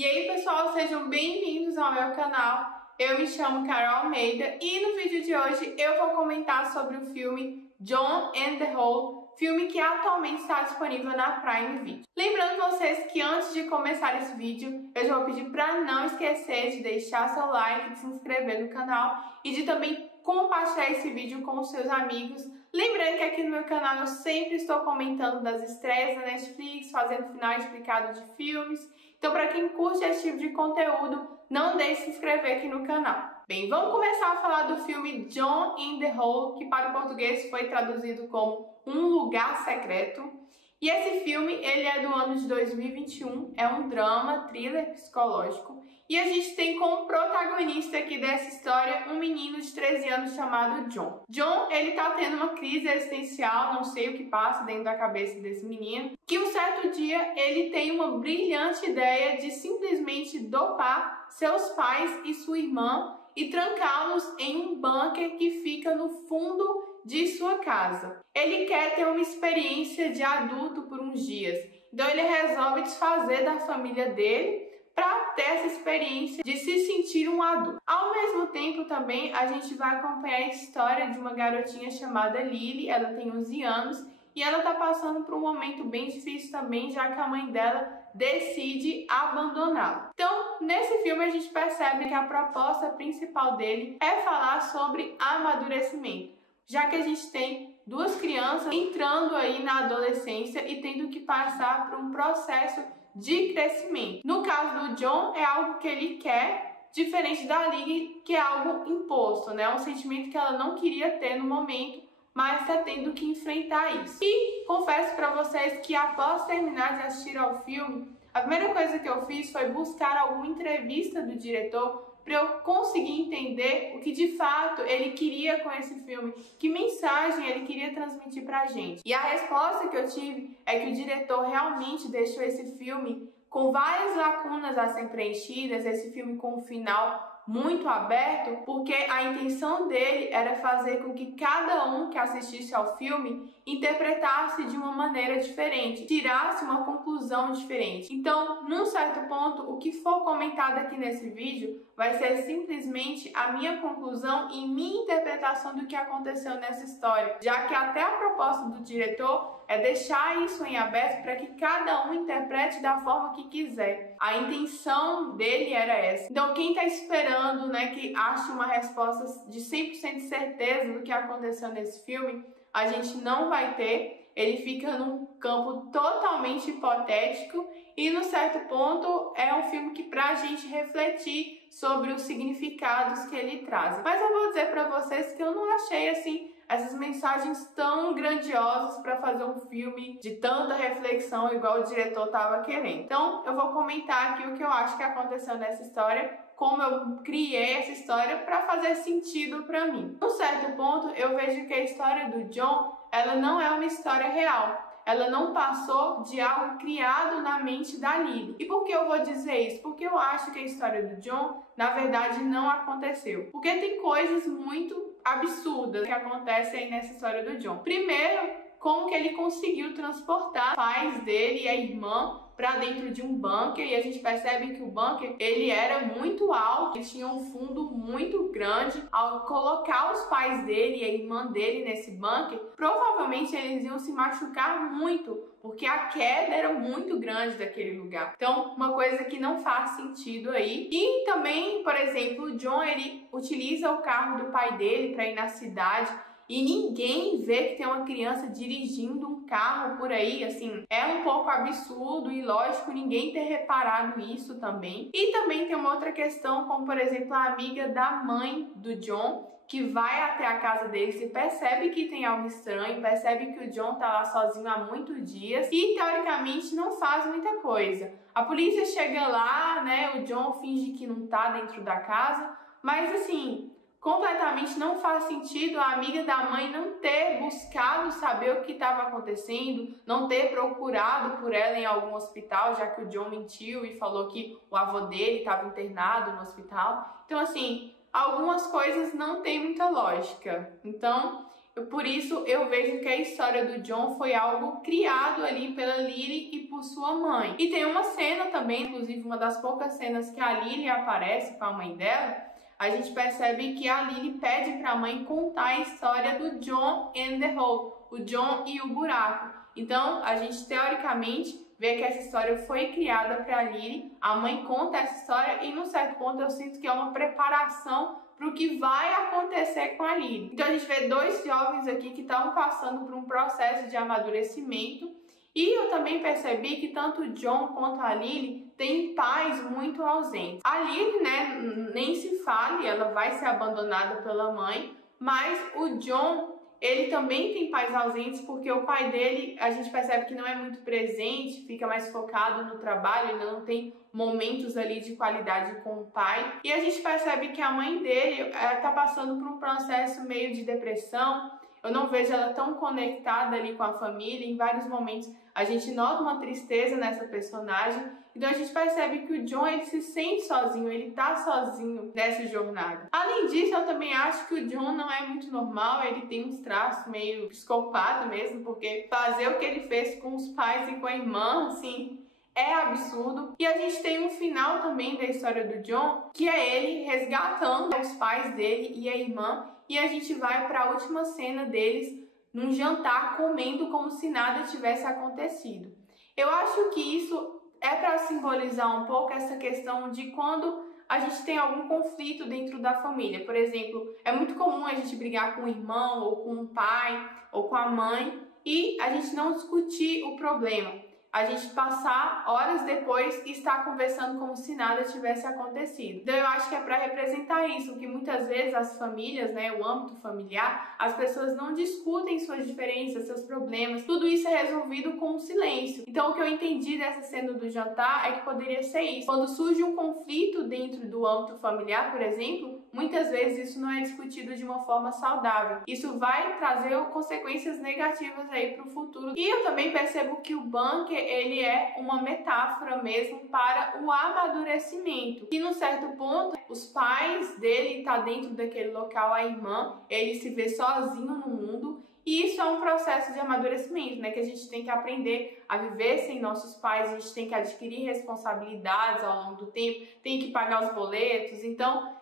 E aí pessoal, sejam bem-vindos ao meu canal. Eu me chamo Carol Almeida e no vídeo de hoje eu vou comentar sobre o filme John and the Hole, filme que atualmente está disponível na Prime Video. Lembrando vocês que antes de começar esse vídeo, eu já vou pedir para não esquecer de deixar seu like, de se inscrever no canal e de também compartilhar esse vídeo com os seus amigos. Lembrando que aqui no meu canal eu sempre estou comentando das estreias da Netflix, fazendo final explicado de filmes. Então, para quem curte esse tipo de conteúdo, não deixe de se inscrever aqui no canal. Bem, vamos começar a falar do filme John in the Hole, que para o português foi traduzido como Um Lugar Secreto. E esse filme, ele é do ano de 2021, é um drama, thriller psicológico. E a gente tem como protagonista aqui dessa história um menino de 13 anos chamado John. John, ele tá tendo uma crise existencial, não sei o que passa dentro da cabeça desse menino, que um certo dia ele tem uma brilhante ideia de simplesmente dopar seus pais e sua irmã e trancá-los em um bunker que fica no fundo de sua casa. Ele quer ter uma experiência de adulto por uns dias, então ele resolve desfazer da família dele para ter essa experiência de se sentir um adulto. Ao mesmo tempo também a gente vai acompanhar a história de uma garotinha chamada Lily. Ela tem 11 anos e ela está passando por um momento bem difícil também, já que a mãe dela decide abandoná-la. Então, nesse filme a gente percebe que a proposta principal dele é falar sobre amadurecimento, já que a gente tem duas crianças entrando aí na adolescência e tendo que passar por um processo de crescimento. No caso do John, é algo que ele quer, diferente da Lily, que é algo imposto, né? Um sentimento que ela não queria ter no momento, mas está tendo que enfrentar isso. E confesso para vocês que após terminar de assistir ao filme, a primeira coisa que eu fiz foi buscar alguma entrevista do diretor para eu conseguir entender o que de fato ele queria com esse filme, que mensagem ele queria transmitir pra gente. E a resposta que eu tive é que o diretor realmente deixou esse filme com várias lacunas a serem preenchidas, esse filme com um final muito aberto, porque a intenção dele era fazer com que cada um que assistisse ao filme interpretasse de uma maneira diferente, tirasse uma conclusão diferente. Então, num certo ponto, o que for comentado aqui nesse vídeo vai ser simplesmente a minha conclusão e minha interpretação do que aconteceu nessa história, já que até a proposta do diretor é deixar isso em aberto para que cada um interprete da forma que quiser. A intenção dele era essa. Então, quem está esperando, né, que ache uma resposta de 100% de certeza do que aconteceu nesse filme, a gente não vai ter. Ele fica num campo totalmente hipotético e, no certo ponto, é um filme que pra gente refletir sobre os significados que ele traz. Mas eu vou dizer pra vocês que eu não achei, assim, essas mensagens tão grandiosas para fazer um filme de tanta reflexão igual o diretor estava querendo. Então, eu vou comentar aqui o que eu acho que aconteceu nessa história, como eu criei essa história para fazer sentido para mim. Num certo ponto, eu vejo que a história do John, ela não é uma história real. Ela não passou de algo criado na mente da Lily. E por que eu vou dizer isso? Porque eu acho que a história do John, na verdade, não aconteceu. Porque tem coisas muito absurdas que acontecem aí nessa história do John. Primeiro, como que ele conseguiu transportar os pais dele e a irmã para dentro de um bunker, e a gente percebe que o bunker, ele era muito alto, ele tinha um fundo muito grande. Ao colocar os pais dele e a irmã dele nesse bunker, provavelmente eles iam se machucar muito, porque a queda era muito grande daquele lugar. Então, uma coisa que não faz sentido aí. E também, por exemplo, o John, ele utiliza o carro do pai dele para ir na cidade, e ninguém vê que tem uma criança dirigindo um carro por aí, assim, é um pouco absurdo e lógico ninguém ter reparado isso também. E também tem uma outra questão, como por exemplo a amiga da mãe do John, que vai até a casa dele, se percebe que tem algo estranho, percebe que o John tá lá sozinho há muitos dias e teoricamente não faz muita coisa. A polícia chega lá, né, o John finge que não tá dentro da casa, mas assim, completamente não faz sentido a amiga da mãe não ter buscado saber o que estava acontecendo, não ter procurado por ela em algum hospital, já que o John mentiu e falou que o avô dele estava internado no hospital. Então, assim, algumas coisas não tem muita lógica. Então, Por isso eu vejo que a história do John foi algo criado ali pela Lily e por sua mãe. E tem uma cena também, inclusive uma das poucas cenas que a Lily aparece com a mãe dela, a gente percebe que a Lily pede para a mãe contar a história do John and the Hole, o John e o buraco. Então a gente teoricamente vê que essa história foi criada para a Lily, a mãe conta essa história e num certo ponto eu sinto que é uma preparação para o que vai acontecer com a Lily. Então a gente vê dois jovens aqui que estão passando por um processo de amadurecimento e eu também percebi que tanto o John quanto a Lily têm pais muito ausentes. A Lily, né, nem se fale, ela vai ser abandonada pela mãe, mas o John, ele também tem pais ausentes porque o pai dele, a gente percebe que não é muito presente, fica mais focado no trabalho, ele não tem momentos ali de qualidade com o pai. E a gente percebe que a mãe dele está passando por um processo meio de depressão. Eu não vejo ela tão conectada ali com a família. Em vários momentos a gente nota uma tristeza nessa personagem. Então a gente percebe que o John, ele se sente sozinho, ele tá sozinho nessa jornada. Além disso, eu também acho que o John não é muito normal, ele tem uns traços meio psicopata mesmo, porque fazer o que ele fez com os pais e com a irmã, assim, é absurdo. E a gente tem um final também da história do John, que é ele resgatando os pais dele e a irmã, e a gente vai para a última cena deles num jantar comendo como se nada tivesse acontecido. Eu acho que isso é para simbolizar um pouco essa questão de quando a gente tem algum conflito dentro da família. Por exemplo, é muito comum a gente brigar com o irmão, ou com o pai, ou com a mãe, e a gente não discutir o problema. A gente passar horas depois e estar conversando como se nada tivesse acontecido. Então eu acho que é para representar isso, que muitas vezes as famílias, né, o âmbito familiar, as pessoas não discutem suas diferenças, seus problemas, tudo isso é resolvido com silêncio. Então o que eu entendi dessa cena do jantar é que poderia ser isso. Quando surge um conflito dentro do âmbito familiar, por exemplo, muitas vezes isso não é discutido de uma forma saudável. Isso vai trazer consequências negativas aí para o futuro. E eu também percebo que o bunker, ele é uma metáfora mesmo para o amadurecimento. E num certo ponto, os pais dele tá dentro daquele local, a irmã, ele se vê sozinho no mundo. E isso é um processo de amadurecimento, né? Que a gente tem que aprender a viver sem nossos pais, a gente tem que adquirir responsabilidades ao longo do tempo, tem que pagar os boletos. Então,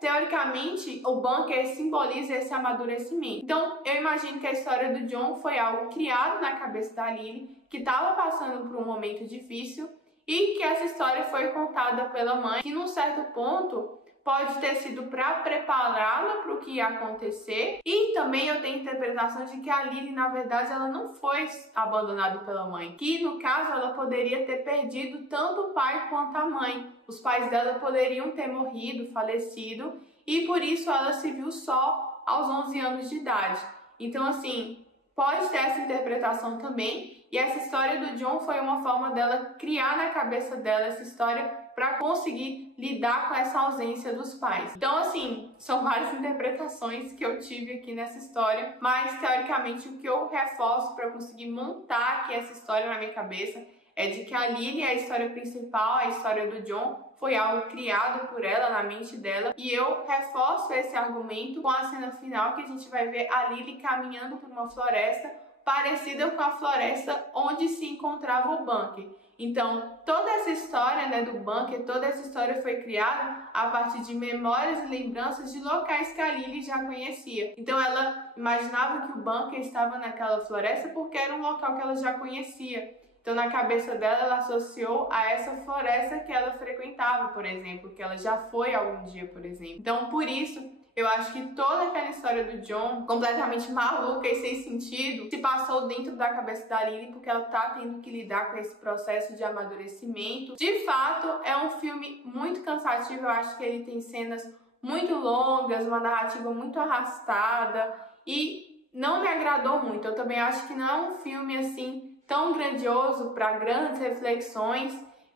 teoricamente, o bunker simboliza esse amadurecimento. Então, eu imagino que a história do John foi algo criado na cabeça da Lily, que estava passando por um momento difícil, e que essa história foi contada pela mãe, que num certo ponto pode ter sido para prepará-la para o que ia acontecer. E também eu tenho a interpretação de que a Lily, na verdade, ela não foi abandonada pela mãe, que no caso ela poderia ter perdido tanto o pai quanto a mãe. Os pais dela poderiam ter morrido, falecido, e por isso ela se viu só aos 11 anos de idade. Então, assim, pode ter essa interpretação também. E essa história do John foi uma forma dela criar na cabeça dela essa história para conseguir lidar com essa ausência dos pais. Então, assim, são várias interpretações que eu tive aqui nessa história, mas teoricamente o que eu reforço para conseguir montar aqui essa história na minha cabeça é de que a Lily, a história principal, a história do John, foi algo criado por ela, na mente dela, e eu reforço esse argumento com a cena final, que a gente vai ver a Lily caminhando por uma floresta parecida com a floresta onde se encontrava o bunker. Então, toda essa história, né, do bunker, toda essa história foi criada a partir de memórias e lembranças de locais que a Lily já conhecia. Então, ela imaginava que o bunker estava naquela floresta porque era um local que ela já conhecia. Então, na cabeça dela, ela associou a essa floresta que ela frequentava, por exemplo, que ela já foi algum dia, por exemplo. Então, por isso, eu acho que toda aquela história do John, completamente maluca e sem sentido, se passou dentro da cabeça da Lily, porque ela tá tendo que lidar com esse processo de amadurecimento. De fato, é um filme muito cansativo, eu acho que ele tem cenas muito longas, uma narrativa muito arrastada e não me agradou muito. Eu também acho que não é um filme assim tão grandioso para grandes reflexões,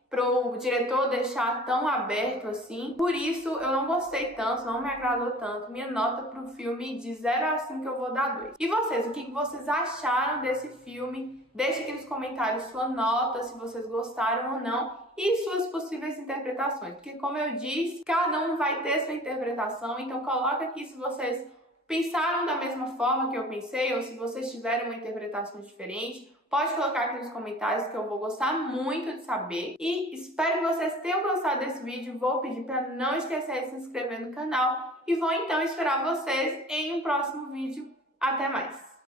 para o diretor deixar tão aberto assim. Por isso eu não gostei tanto, não me agradou tanto. Minha nota para o filme de 0 a 5 eu vou dar 2. E vocês, o que vocês acharam desse filme? Deixe aqui nos comentários sua nota, se vocês gostaram ou não, e suas possíveis interpretações, porque como eu disse, cada um vai ter sua interpretação, então coloca aqui se vocês pensaram da mesma forma que eu pensei, ou se vocês tiverem uma interpretação diferente, pode colocar aqui nos comentários que eu vou gostar muito de saber. E espero que vocês tenham gostado desse vídeo. Vou pedir para não esquecer de se inscrever no canal e vou então esperar vocês em um próximo vídeo. Até mais!